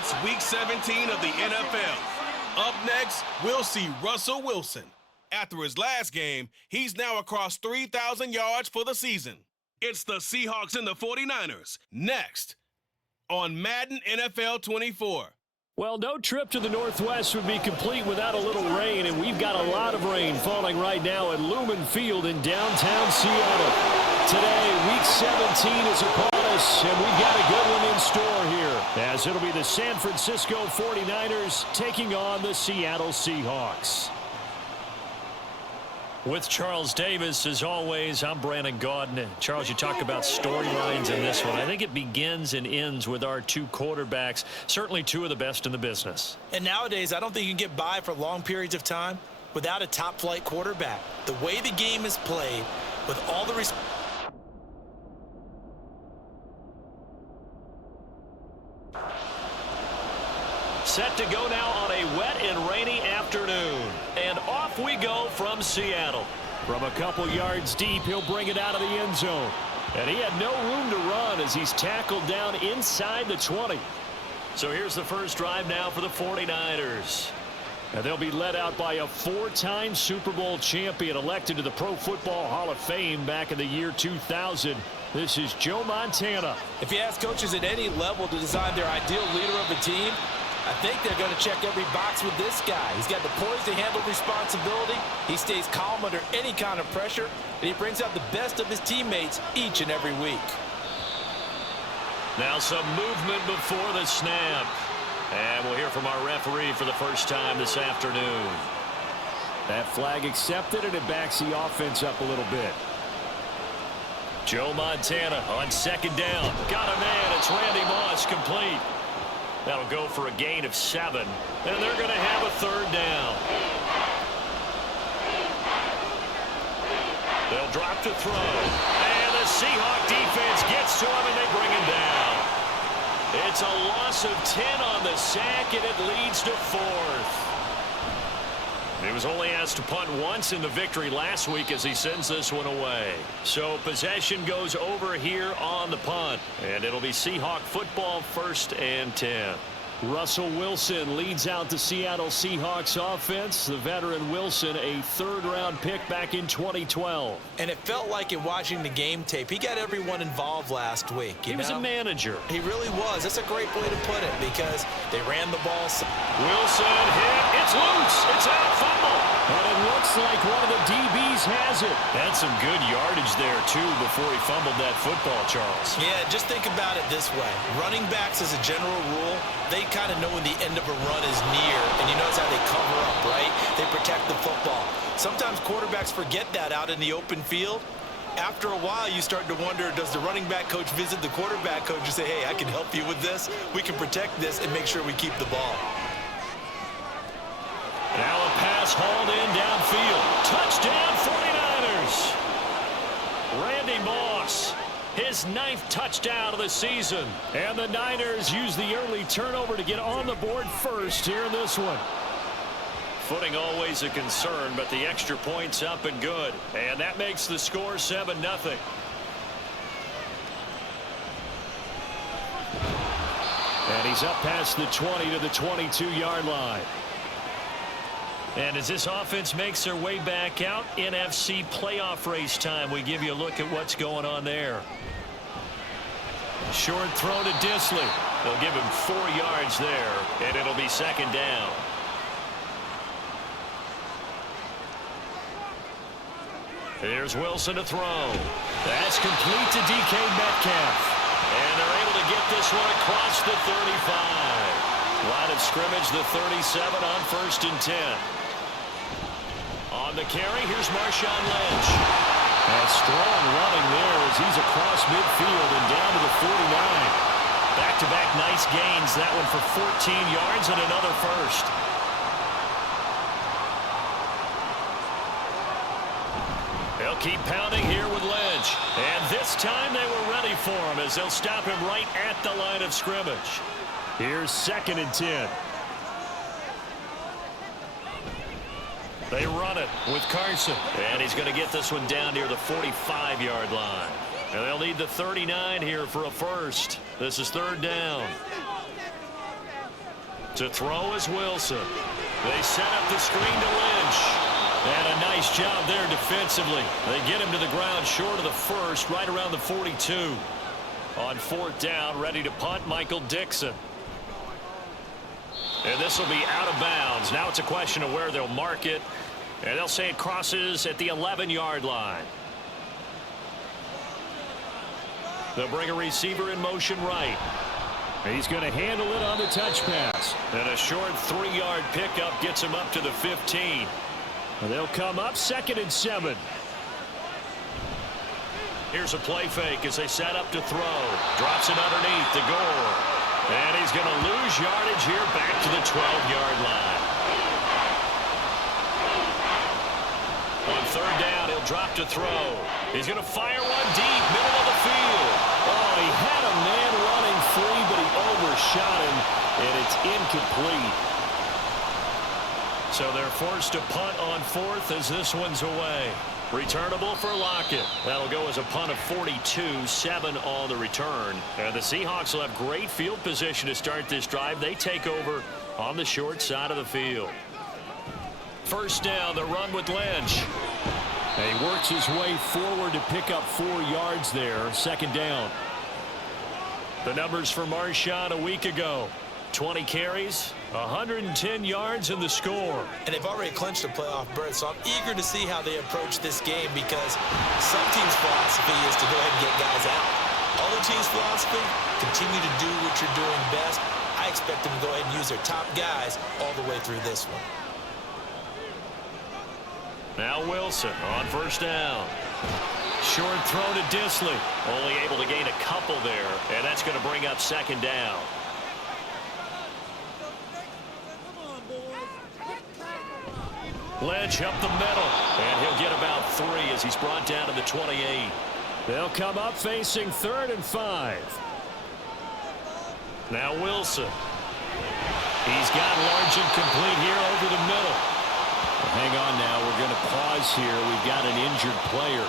It's Week 17 of the NFL. Up next, we'll see Russell Wilson. After his last game, he's now across 3,000 yards for the season. It's the Seahawks and the 49ers. Next, on Madden NFL 24. Well, no trip to the Northwest would be complete without a little rain, and we've got a lot of rain falling right now at Lumen Field in downtown Seattle. Today, Week 17 is upon us, and we've got a good one in store here, as it'll be the San Francisco 49ers taking on the Seattle Seahawks. With Charles Davis, as always, I'm Brandon Gaudin. Charles, you talk about storylines in this one. I think it begins and ends with our two quarterbacks, certainly two of the best in the business. And nowadays, I don't think you can get by for long periods of time without a top-flight quarterback. The way the game is played, with all the Set to go now on a wet and rainy afternoon. And off we go from Seattle. From a couple yards deep, he'll bring it out of the end zone. And he had no room to run as he's tackled down inside the 20. So here's the first drive now for the 49ers. And they'll be led out by a four-time Super Bowl champion elected to the Pro Football Hall of Fame back in the year 2000. This is Joe Montana. If you ask coaches at any level to design their ideal leader of a team, I think they're going to check every box with this guy. He's got the poise to handle responsibility. He stays calm under any kind of pressure, and he brings out the best of his teammates each and every week. Now some movement before the snap. And we'll hear from our referee for the first time this afternoon. That flag accepted, and it backs the offense up a little bit. Joe Montana on second down. Got a man. It's Randy Moss, complete. That'll go for a gain of 7, and they're going to have a third down. They'll drop to throw, and the Seahawk defense gets to him, and they bring him down. It's a loss of 10 on the sack, and it leads to 4th. He was only asked to punt once in the victory last week as he sends this one away. So possession goes over here on the punt. And it'll be Seahawk football, 1st and 10. Russell Wilson leads out the Seattle Seahawks offense. The veteran Wilson, a third-round pick back in 2012. And it felt like in watching the game tape, he got everyone involved last week. He was a manager. He really was. That's a great way to put it because they ran the ball. Wilson hit. It's loose. It's out. Fumble. And it looks like one of the DBs has it. That's some good yardage there, too, before he fumbled that football, Charles. Yeah, just think about it this way. Running backs, as a general rule, they kind of know when the end of a run is near, and you notice how they cover up, right? They protect the football. Sometimes quarterbacks forget that out in the open field. After a while, you start to wonder, does the running back coach visit the quarterback coach and say, hey, I can help you with this. We can protect this and make sure we keep the ball. Now a pass hauled in downfield. Touchdown 49ers. Randy Moss, his 9th touchdown of the season. And the Niners use the early turnover to get on the board first here in this one. Footing always a concern, but the extra point's up and good. And that makes the score 7-0. And he's up past the 20 to the 22-yard line. And as this offense makes their way back out, NFC playoff race time, we give you a look at what's going on there. Short throw to Disley. They'll give him 4 yards there, and it'll be 2nd down. Here's Wilson to throw. That's complete to DK Metcalf. And they're able to get this one across the 35. Line of scrimmage, the 37 on 1st and 10. On the carry, here's Marshawn Lynch. And strong running there as he's across midfield and down to the 49. Back-to-back nice gains. That one for 14 yards and another first. They'll keep pounding here with Lynch. And this time they were ready for him as they'll stop him right at the line of scrimmage. Here's 2nd and 10. They run it with Carson. And he's going to get this one down near the 45-yard line. And they'll need the 39 here for a first. This is 3rd down. To throw is Wilson. They set up the screen to Lynch. And a nice job there defensively. They get him to the ground short of the first, right around the 42. On fourth down, ready to punt, Michael Dixon. And this will be out of bounds. Now it's a question of where they'll mark it. And they'll say it crosses at the 11-yard line. They'll bring a receiver in motion right. He's going to handle it on the touch pass. And a short 3-yard pickup gets him up to the 15. And they'll come up 2nd and 7. Here's a play fake as they set up to throw. Drops it underneath to Gore. And he's going to lose yardage here back to the 12-yard line. On third down, he'll drop to throw. He's going to fire one deep, middle of the field. Oh, he had a man running free, but he overshot him, and it's incomplete. So they're forced to punt on fourth as this one's away. Returnable for Lockett. That'll go as a punt of 42, 7 on the return. And the Seahawks will have great field position to start this drive. They take over on the short side of the field. First down, the run with Lynch. And he works his way forward to pick up 4 yards there. 2nd down. The numbers for Marshawn a week ago. 20 carries, 110 yards in the score. And they've already clinched a playoff berth, so I'm eager to see how they approach this game because some teams' philosophy is to go ahead and get guys out. Other teams' philosophy, continue to do what you're doing best. I expect them to go ahead and use their top guys all the way through this one. Now Wilson on first down. Short throw to Disley. Only able to gain a couple there, and that's going to bring up 2nd down. Lynch up the middle, and he'll get about 3 as he's brought down to the 28. They'll come up facing 3rd and 5. Now Wilson. He's got large and complete here over the middle. Hang on now, we're going to pause here. We've got an injured player.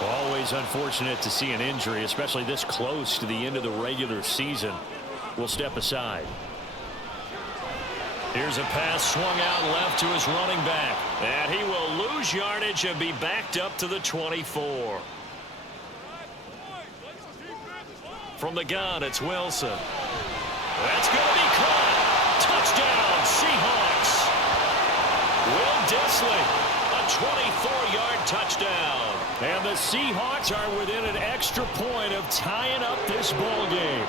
Always unfortunate to see an injury, especially this close to the end of the regular season. We'll step aside. Here's a pass swung out left to his running back. And he will lose yardage and be backed up to the 24. From the gun, it's Wilson. That's going to be caught. Touchdown, Seahawks. Will Disley, a 24-yard touchdown. And the Seahawks are within an extra point of tying up this ball game.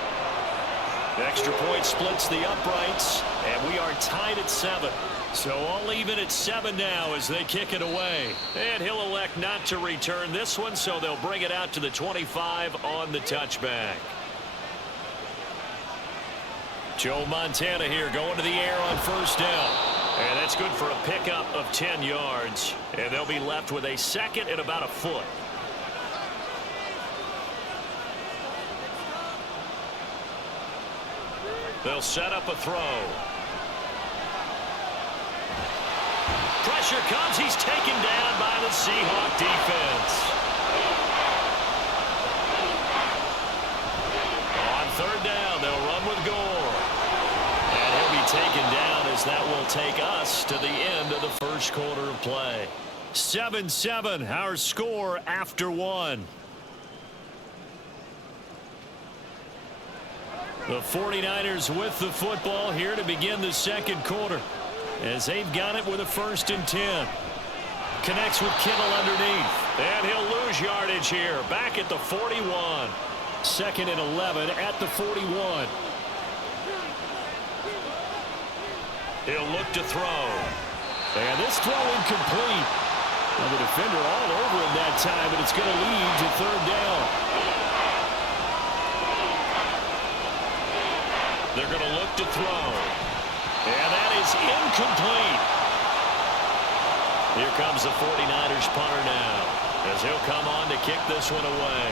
Extra point splits the uprights, and we are tied at 7. So all even at 7 now as they kick it away. And he'll elect not to return this one, so they'll bring it out to the 25 on the touchback. Joe Montana here going to the air on first down. And that's good for a pickup of 10 yards. And they'll be left with a 2nd and about a foot. They'll set up a throw. Pressure comes. He's taken down by the Seahawk defense. On third down, they'll run with Gore. And he'll be taken down as that will take us to the end of the first quarter of play. 7-7, our score after 1. The 49ers with the football here to begin the second quarter as they've got it with a 1st and 10. Connects with Kittle underneath. And he'll lose yardage here back at the 41. 2nd and 11 at the 41. He'll look to throw. And this throw incomplete. Well, the defender all over him that time, and it's going to lead to 3rd down. They're going to look to throw. And that is incomplete. Here comes the 49ers punter now as he'll come on to kick this one away.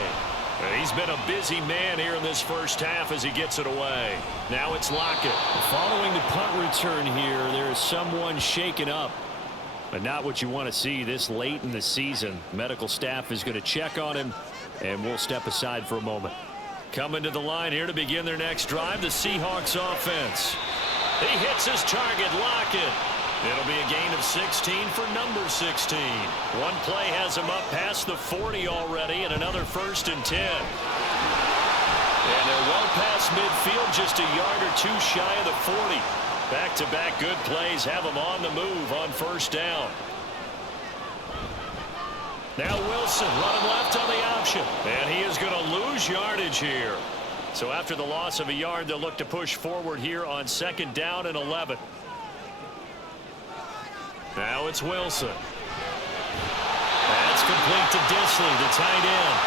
And he's been a busy man here in this first half as he gets it away. Now it's Lockett. Following the punt return here, there is someone shaken up. But not what you want to see this late in the season. Medical staff is going to check on him, and we'll step aside for a moment. Coming to the line here to begin their next drive, the Seahawks offense. He hits his target, Lockett. It'll be a gain of 16 for number 16. One play has him up past the 40 already, and another 1st and 10. And they're well past midfield, just a yard or two shy of the 40. Back-to-back good plays have him on the move on 1st down. Now Wilson running left on the option. And he is going to lose yardage here. So after the loss of a yard, they'll look to push forward here on 2nd down and 11. Now it's Wilson. That's complete to Disley, the tight end.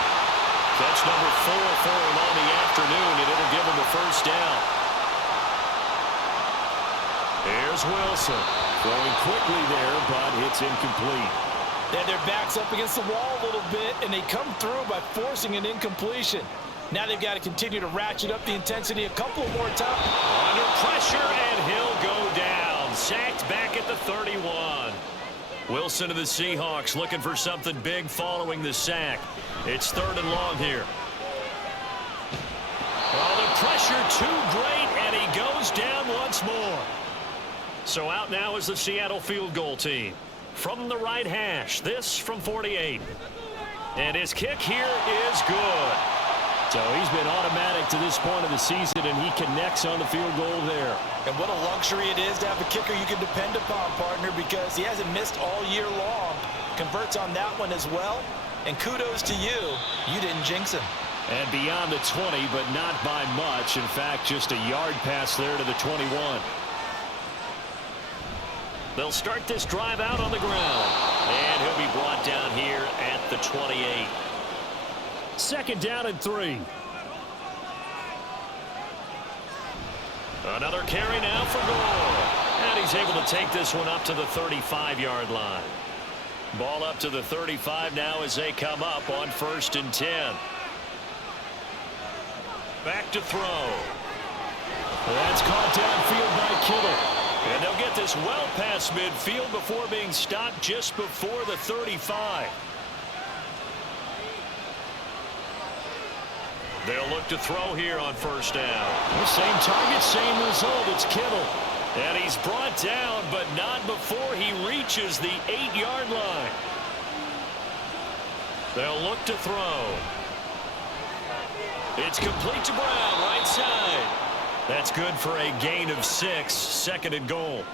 Catch number 4 for him on the afternoon, and it'll give him a 1st down. Here's Wilson. Throwing quickly there, but it's incomplete. They had their backs up against the wall a little bit, and they come through by forcing an incompletion. Now they've got to continue to ratchet up the intensity a couple more times. Under pressure, and he'll go down. Sacked back at the 31. Wilson of the Seahawks looking for something big following the sack. It's 3rd and long here. Oh, the pressure too great, and he goes down once more. So out now is the Seattle field goal team. From the right hash, this from 48. And his kick here is good. So he's been automatic to this point of the season, and he connects on the field goal there. And what a luxury it is to have a kicker you can depend upon, partner, because he hasn't missed all year long. Converts on that one as well. And kudos to you. You didn't jinx him. And beyond the 20, but not by much. In fact, just a yard pass there to the 21. They'll start this drive out on the ground. And he'll be brought down here at the 28. 2nd down and 3. Another carry now for Gore. And he's able to take this one up to the 35-yard line. Ball up to the 35 now as they come up on 1st and 10. Back to throw. That's caught downfield by Kittle. And they'll get this well past midfield before being stopped just before the 35. They'll look to throw here on 1st down. Same target, same result. It's Kittle. And he's brought down, but not before he reaches the 8-yard line. They'll look to throw. It's complete to Brown, right side. That's good for a gain of 6, 2nd and goal.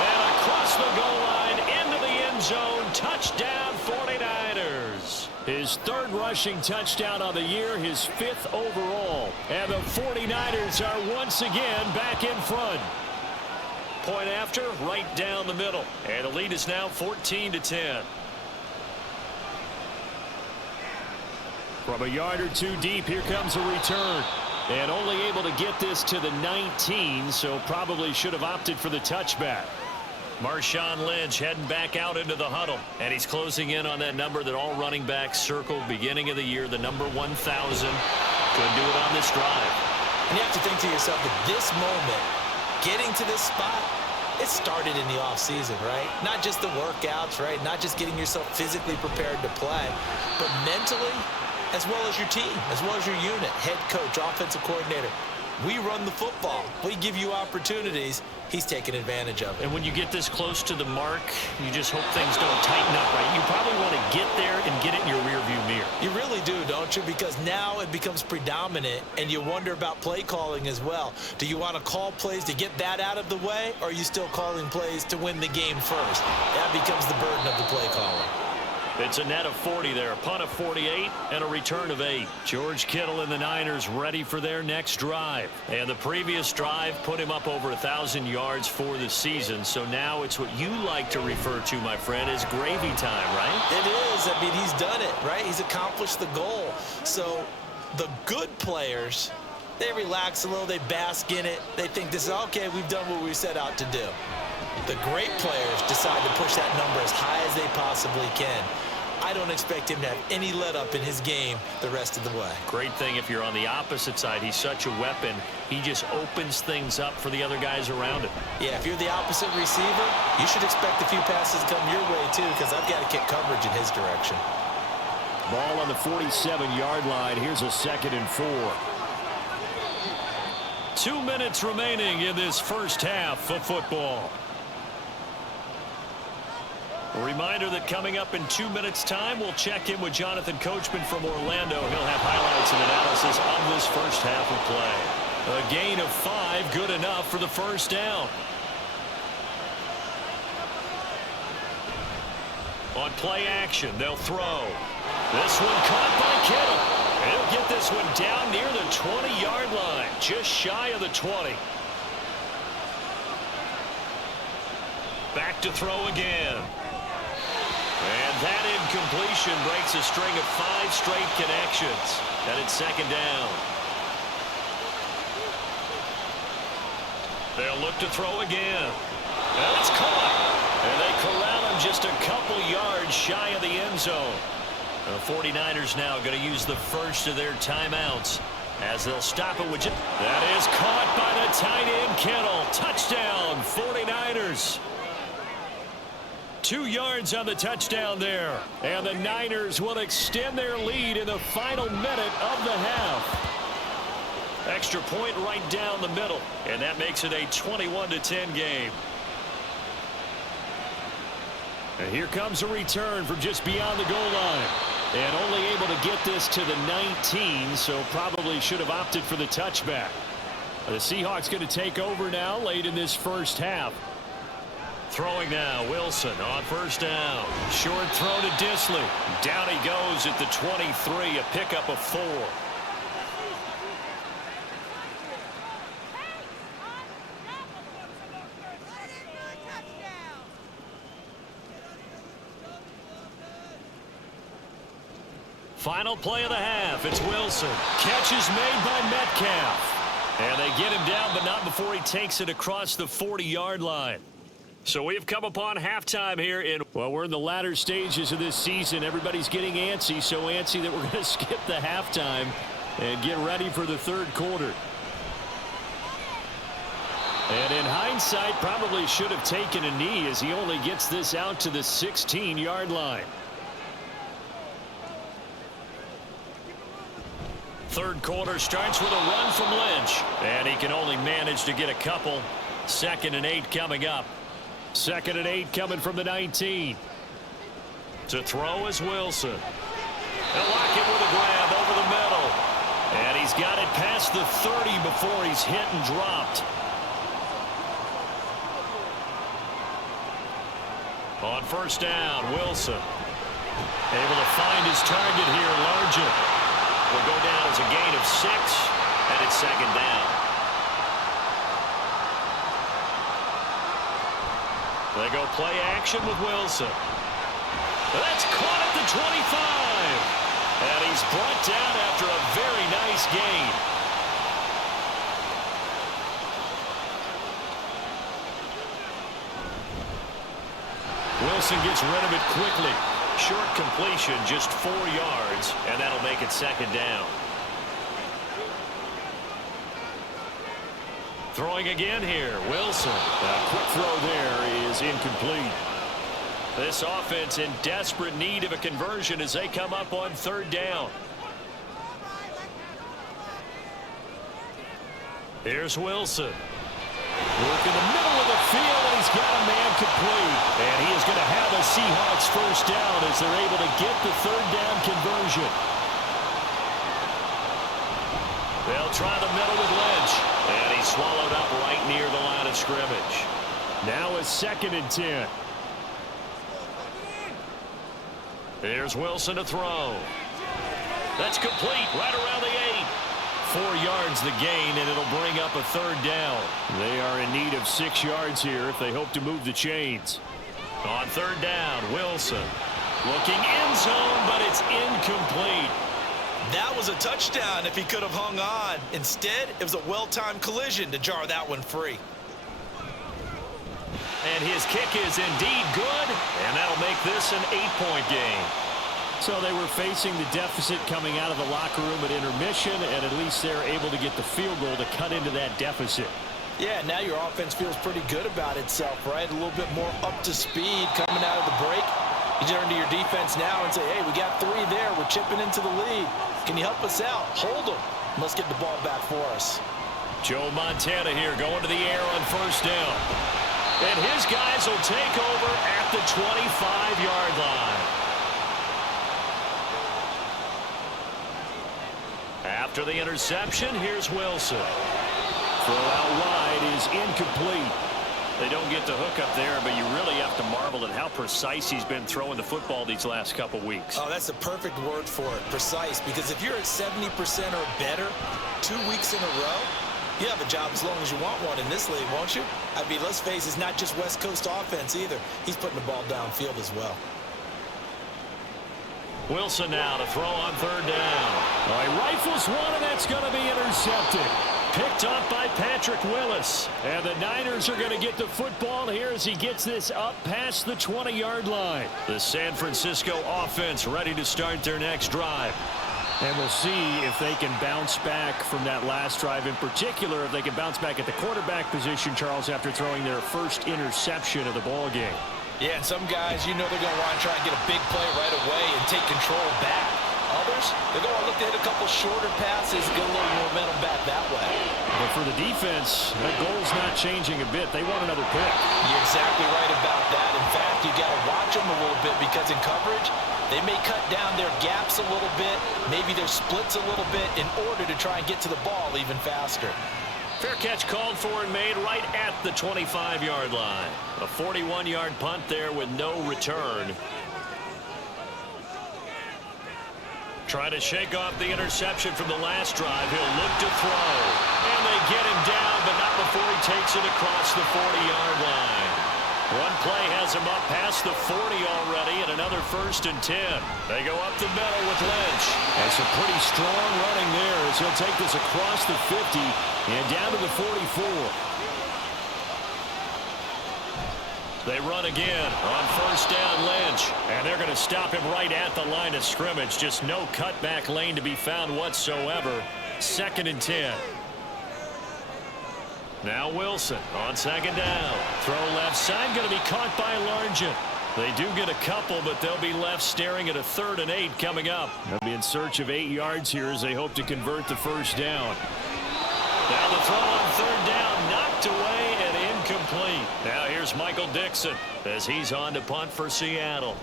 And across the goal line, into the end zone, touchdown 49ers. His 3rd rushing touchdown on the year, his 5th overall. And the 49ers are once again back in front. Point after, right down the middle. And the lead is now 14-10. From a yard or two deep, here comes a return. And only able to get this to the 19, so probably should have opted for the touchback. Marshawn Lynch heading back out into the huddle. And he's closing in on that number that all running backs circled beginning of the year, the number 1,000. Could do it on this drive. And you have to think to yourself, at this moment, getting to this spot, it started in the offseason, right? Not just the workouts, right? Not just getting yourself physically prepared to play, but mentally, as well as your team, as well as your unit, head coach, offensive coordinator. We run the football. We give you opportunities. He's taking advantage of it. And when you get this close to the mark, you just hope things don't tighten up, right? You probably want to get there and get it in your rearview mirror. You really do, don't you? Because now it becomes predominant, and you wonder about play calling as well. Do you want to call plays to get that out of the way, or are you still calling plays to win the game first? That becomes the burden of the play calling. It's a net of 40 there, a punt of 48, and a return of 8. George Kittle and the Niners ready for their next drive. And the previous drive put him up over 1,000 yards for the season. So now it's what you like to refer to, my friend, as gravy time, right? It is. I mean, he's done it, right? He's accomplished the goal. So the good players, they relax a little. They bask in it. They think this is, okay, we've done what we set out to do. The great players decide to push that number as high as they possibly can. I don't expect him to have any let-up in his game the rest of the way. Great thing if you're on the opposite side. He's such a weapon. He just opens things up for the other guys around him. Yeah, if you're the opposite receiver, you should expect a few passes come your way, too, because I've got to kick coverage in his direction. Ball on the 47-yard line. Here's a 2nd and 4. 2 minutes remaining in this first half of football. A reminder that coming up in 2 minutes' time, we'll check in with Jonathan Coachman from Orlando. He'll have highlights and analysis on this first half of play. A gain of 5, good enough for the first down. On play action, they'll throw. This one caught by Kittle. He'll get this one down near the 20-yard line, just shy of the 20. Back to throw again. And that incompletion breaks a string of 5 straight connections. And it's 2nd down. They'll look to throw again. And it's caught. And they corral him just a couple yards shy of the end zone. The 49ers now going to use the first of their timeouts as they'll stop it with that is caught by the tight end Kittle. Touchdown 49ers. 2 yards on the touchdown there. And the Niners will extend their lead in the final minute of the half. Extra point right down the middle. And that makes it a 21-10 game. And here comes a return from just beyond the goal line. And only able to get this to the 19, so probably should have opted for the touchback. The Seahawks going to take over now late in this first half. Throwing now, Wilson on first down. Short throw to Disley. Down he goes at the 23, a pickup of 4. Final play of the half. It's Wilson. Catch is made by Metcalf. And they get him down, but not before he takes it across the 40-yard line. So we've come upon halftime here. Well, we're in the latter stages of this season. Everybody's getting antsy, so antsy that we're going to skip the halftime and get ready for the third quarter. And in hindsight, probably should have taken a knee as he only gets this out to the 16-yard line. Third quarter starts with a run from Lynch. And he can only manage to get a couple. 2nd and 8 coming up. 2nd and 8 coming from the 19. To throw is Wilson. They'll lock it with a grab over the middle. And he's got it past the 30 before he's hit and dropped. On first down, Wilson. Able to find his target here, Largent. Will go down as a gain of 6, and it's 2nd down. They go play action with Wilson. That's caught at the 25. And he's brought down after a very nice gain. Wilson gets rid of it quickly. Short completion, just 4 yards, and that'll make it 2nd down. Throwing again here, Wilson. A quick throw there is incomplete. This offense in desperate need of a conversion as they come up on 3rd down. Here's Wilson. Work in the middle of the field, and he's got a man complete. And he is going to have a Seahawks first down as they're able to get the 3rd down conversion. They'll try the middle with Lynch. And he's swallowed up right near the line of scrimmage. Now it's 2nd and 10. Here's Wilson to throw. That's complete right around the 8. 4 yards the gain, and it'll bring up a 3rd down. They are in need of 6 yards here if they hope to move the chains. On 3rd down, Wilson. Looking end zone, but it's incomplete. That was a touchdown if he could have hung on. Instead, it was a well-timed collision to jar that one free. And his kick is indeed good, and that'll make this an 8-point game. So they were facing the deficit coming out of the locker room at intermission, and at least they're able to get the field goal to cut into that deficit. Yeah, now your offense feels pretty good about itself, right? A little bit more up to speed coming out of the break. You turn to your defense now and say, hey, we got 3 there. We're chipping into the lead. Can you help us out? Hold them. Let's get the ball back for us. Joe Montana here going to the air on first down. And his guys will take over at the 25-yard line. After the interception, here's Wilson. Throw out wide is incomplete. They don't get the hook up there, but you really have to marvel at how precise he's been throwing the football these last couple weeks. Oh, that's the perfect word for it, precise, because if you're at 70% or better 2 weeks in a row, you have a job as long as you want one in this league, won't you? I mean, let's face it, it's not just West Coast offense either. He's putting the ball downfield as well. Wilson now to throw on third down. He rifles one, and that's going to be intercepted. Picked up by Patrick Willis. And the Niners are going to get the football here as he gets this up past the 20-yard line. The San Francisco offense ready to start their next drive. And we'll see if they can bounce back from that last drive. In particular, if they can bounce back at the quarterback position, Charles, after throwing their first interception of the ball game. Yeah, and some guys, you know they're going to want to try and get a big play right away and take control back. Others, they're going to look to hit a couple shorter passes, get a little momentum back that way. But for the defense, that goal's not changing a bit. They want another pick. You're exactly right about that. In fact, you got to watch them a little bit because in coverage, they may cut down their gaps a little bit, maybe their splits a little bit in order to try and get to the ball even faster. Fair catch called for and made right at the 25-yard line. A 41-yard punt there with no return. Trying to shake off the interception from the last drive. He'll look to throw. And they get him down, but not before he takes it across the 40-yard line. One play has him up past the 40 already, and another 1st and 10. They go up the middle with Lynch. That's a pretty strong running there as he'll take this across the 50 and down to the 44. They run again on 1st down, Lynch. And they're going to stop him right at the line of scrimmage. Just no cutback lane to be found whatsoever. 2nd and 10. Now Wilson on 2nd down. Throw left side, going to be caught by Largent. They do get a couple, but they'll be left staring at a 3rd and 8 coming up. They'll be in search of 8 yards here as they hope to convert the 1st down. Now the throw on 3rd down, knocked away and incomplete. Now here's Michael Dixon as he's on to punt for Seattle.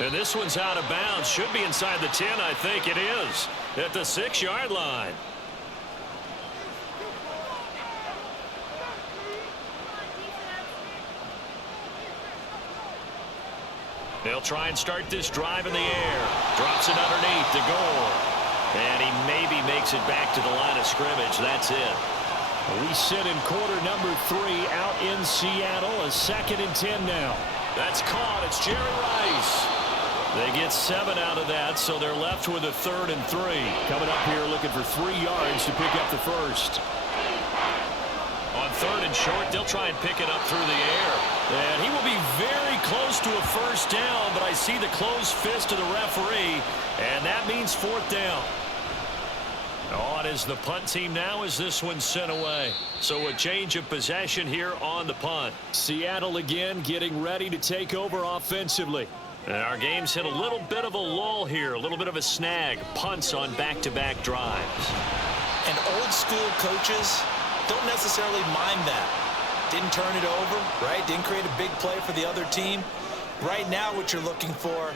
And this one's out of bounds. Should be inside the 10, I think it is. At the 6-yard line. They'll try and start this drive in the air. Drops it underneath to Gore. And he maybe makes it back to the line of scrimmage. That's it. We sit in quarter number 3 out in Seattle. A 2nd and 10 now. That's caught. It's Jerry Rice. They get 7 out of that, so they're left with a 3rd and 3. Coming up here looking for 3 yards to pick up the 1st. On 3rd and short, they'll try and pick it up through the air. And he will be very close to a 1st down, but I see the closed fist of the referee, and that means 4th down. On is the punt team now as this one's sent away. So a change of possession here on the punt. Seattle again getting ready to take over offensively. And our game's hit a little bit of a lull here, a little bit of a snag. Punts on back-to-back drives. And old-school coaches don't necessarily mind that. Didn't turn it over, right? Didn't create a big play for the other team. Right now what you're looking for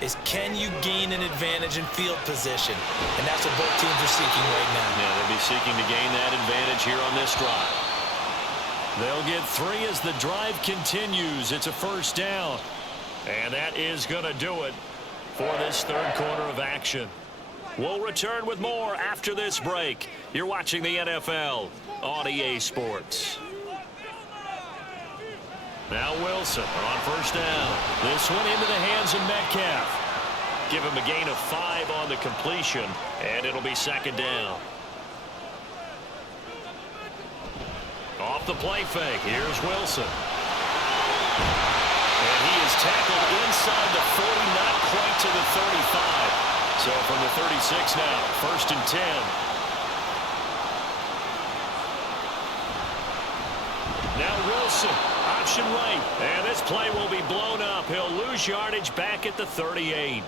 is can you gain an advantage in field position? And that's what both teams are seeking right now. Yeah, they'll be seeking to gain that advantage here on this drive. They'll get 3 as the drive continues. It's a 1st down. And that is going to do it for this 3rd quarter of action. We'll return with more after this break. You're watching the NFL on EA Sports. Now Wilson on 1st down. This one into the hands of Metcalf. Give him a gain of 5 on the completion, and it'll be 2nd down. Off the play fake, here's Wilson. And he is tackled inside the 40, not quite to the 35. So from the 36 now, 1st and 10. Now Wilson on option right. And this play will be blown up. He'll lose yardage back at the 38.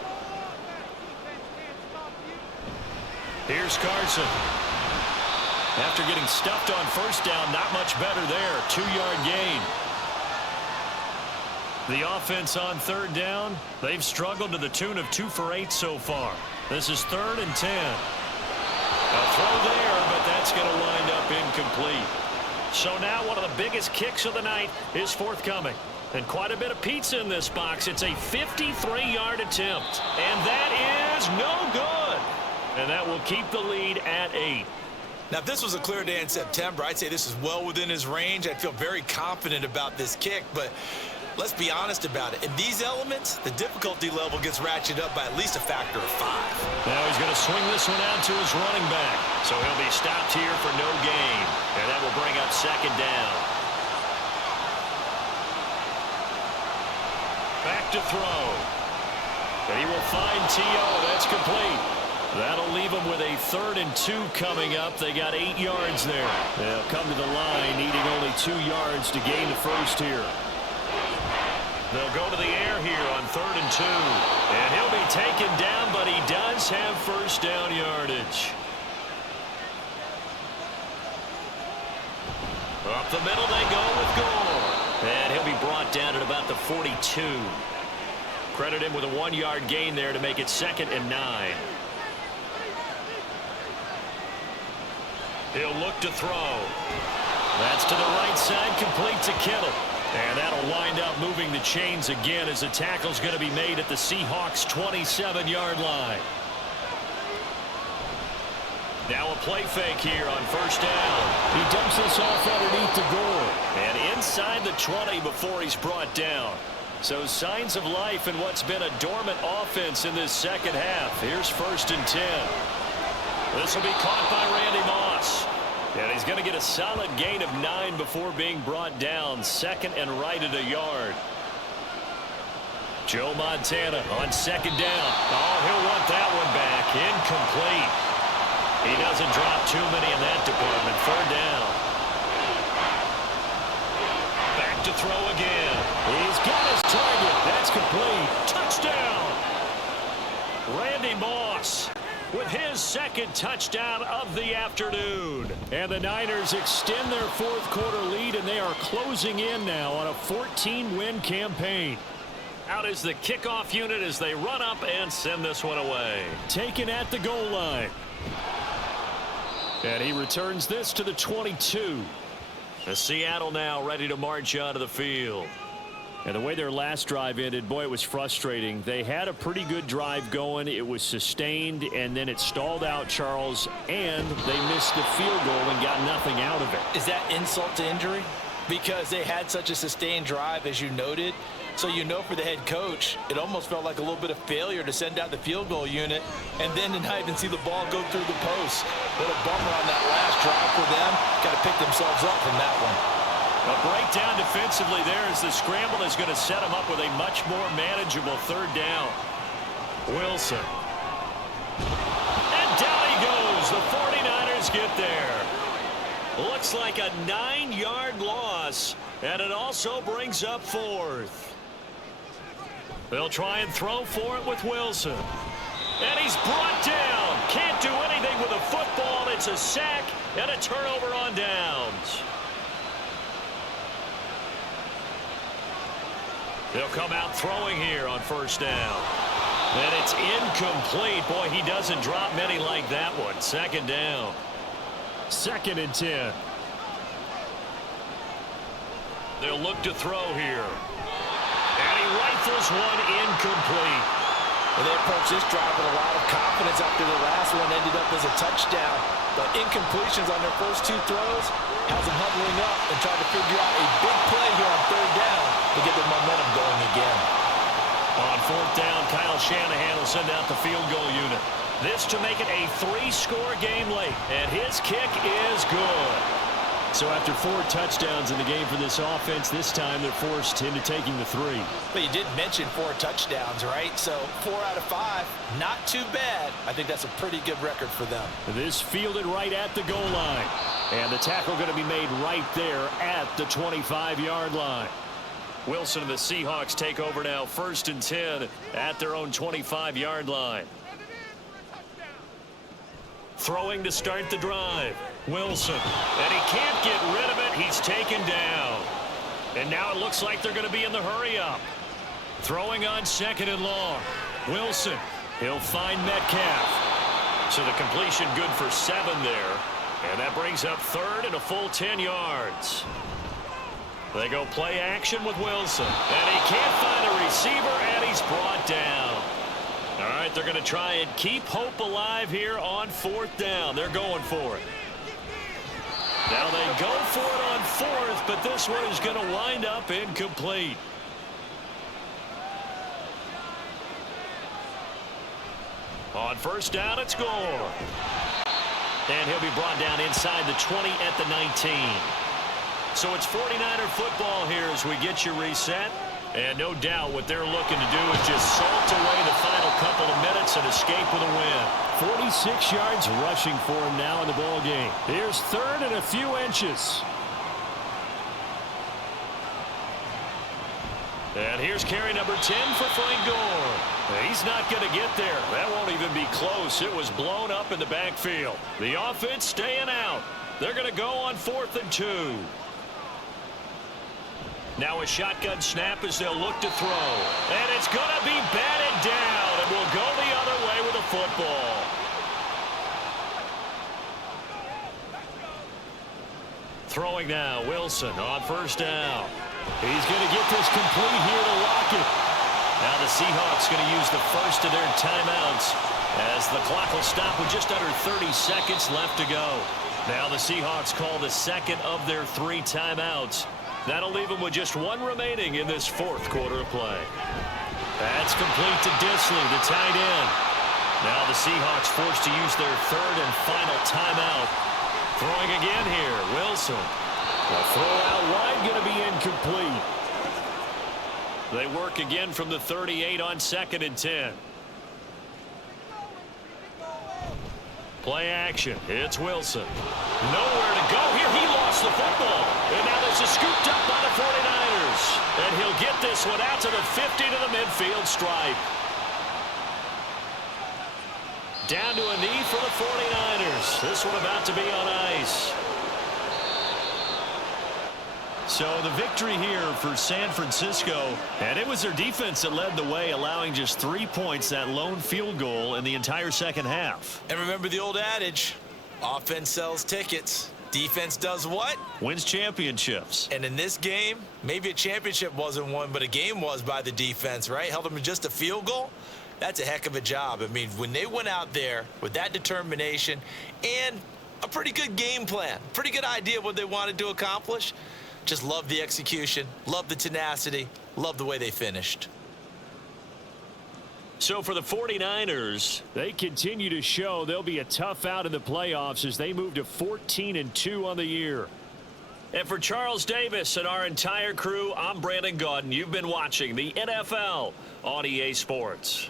Here's Carson. After getting stuffed on first down, not much better there. 2-yard gain. The offense on third down, they've struggled to the tune of 2 for 8 so far. This is 3rd and 10. A throw there, but that's going to wind up incomplete. So now one of the biggest kicks of the night is forthcoming. And quite a bit of pizza in this box. It's a 53-yard attempt. And that is no good. And that will keep the lead at 8. Now, if this was a clear day in September, I'd say this is well within his range. I'd feel very confident about this kick, but let's be honest about it. In these elements, the difficulty level gets ratcheted up by at least a factor of 5. Now he's going to swing this one out to his running back. So he'll be stopped here for no gain. And that will bring up 2nd down. Back to throw. And he will find T.O. That's complete. That'll leave them with a 3rd and 2 coming up. They got 8 yards there. They'll come to the line needing only 2 yards to gain the first here. They'll go to the air here on 3rd and 2. And he'll be taken down, but he does have first down yardage. Up the middle they go with Gore. And he'll be brought down at about the 42. Credit him with a 1-yard gain there to make it 2nd and 9. He'll look to throw. That's to the right side, complete to Kittle. And that'll wind up moving the chains again as the tackle's going to be made at the Seahawks' 27-yard line. Now a play fake here on first down. He dumps this off underneath the goal. And inside the 20 before he's brought down. So signs of life in what's been a dormant offense in this second half. Here's 1st and 10. This will be caught by Randy Moss. And he's going to get a solid gain of 9 before being brought down. 2nd and right at a yard. Joe Montana on 2nd down. Oh, he'll want that one back. Incomplete. He doesn't drop too many in that department. 3rd down. Back to throw again. He's got his target. That's complete. Touchdown. Randy Moss with his 2nd touchdown of the afternoon. And the Niners extend their 4th quarter lead, and they are closing in now on a 14-win campaign. Out is the kickoff unit as they run up and send this one away. Taken at the goal line. And he returns this to the 22. The Seattle now ready to march out of the field. And the way their last drive ended, boy, it was frustrating. They had a pretty good drive going. It was sustained, and then it stalled out, Charles, and they missed the field goal and got nothing out of it. Is that insult to injury? Because they had such a sustained drive, as you noted. So you know for the head coach, it almost felt like a little bit of failure to send out the field goal unit and then to not even see the ball go through the post. What a bummer on that last drive for them. Got to pick themselves up from that one. A breakdown defensively there as the scramble is going to set them up with a much more manageable 3rd down. Wilson. And down he goes. The 49ers get there. Looks like a 9-yard loss, and it also brings up 4th. They'll try and throw for it with Wilson. And he's brought down. Can't do anything with a football. It's a sack and a turnover on downs. They'll come out throwing here on 1st down. And it's incomplete. Boy, he doesn't drop many like that one. 2nd down. 2nd and 10. They'll look to throw here. And he rifles one incomplete. Well, they approached this drive with a lot of confidence after the last one ended up as a touchdown. But incompletions on their first 2 throws has them huddling up and trying to figure out a big play here on 3rd down to get their momentum going again. On 4th down, Kyle Shanahan will send out the field goal unit. This to make it a 3-score game late. And his kick is good. So after 4 touchdowns in the game for this offense, this time they're forced into taking the 3. But you did mention 4 touchdowns, right? So 4 out of 5, not too bad. I think that's a pretty good record for them. This fielded right at the goal line. And the tackle going to be made right there at the 25-yard line. Wilson and the Seahawks take over now, 1st and 10 at their own 25-yard line. Throwing to start the drive. Wilson. And he can't get rid of it. He's taken down. And now it looks like they're going to be in the hurry-up. Throwing on 2nd and long. Wilson. He'll find Metcalf. So the completion good for 7 there. And that brings up 3rd and a full 10 yards. They go play action with Wilson. And he can't find a receiver, and he's brought down. All right, they're going to try and keep hope alive here on 4th down. They're going for it. Now they go for it on 4th, but this one is going to wind up incomplete. On 1st down, it's Gore. And he'll be brought down inside the 20 at the 19. So it's 49er football here as we get you reset. And no doubt what they're looking to do is just salt away the final couple of minutes and escape with a win. 46 yards rushing for him now in the ball game. Here's 3rd and a few inches. And here's carry number 10 for Frank Gore. He's not going to get there. That won't even be close. It was blown up in the backfield. The offense staying out. They're going to go on 4th and 2. Now a shotgun snap as they'll look to throw. And it's going to be batted down, and we'll go the other way with the football. Throwing now, Wilson on 1st down. He's going to get this complete here to lock it. Now the Seahawks going to use the first of their timeouts as the clock will stop with just under 30 seconds left to go. Now the Seahawks call the 2nd of their 3 timeouts. That'll leave them with just 1 remaining in this 4th quarter of play. That's complete to Disley, the tight end. Now the Seahawks forced to use their 3rd and final timeout. Throwing again here, Wilson. A throw out wide going to be incomplete. They work again from the 38 on 2nd and 10. Play action. It's Wilson. Nowhere to go here. He lost the football. And now this is scooped up by the 49ers. And he'll get this one out to the 50 to the midfield stripe. Down to a knee for the 49ers. This one about to be on ice. So the victory here for San Francisco, and it was their defense that led the way, allowing just 3 points, that lone field goal in the entire second half. And remember the old adage, offense sells tickets. Defense does what? Wins championships. And in this game, maybe a championship wasn't won, but a game was by the defense, right? Held them to just a field goal. That's a heck of a job. I mean, when they went out there with that determination and a pretty good game plan, pretty good idea of what they wanted to accomplish, just love the execution, love the tenacity, love the way they finished. So for the 49ers, they continue to show they'll be a tough out in the playoffs as they move to 14-2 on the year. And for Charles Davis and our entire crew, I'm Brandon Gaudin. You've been watching the NFL on EA Sports.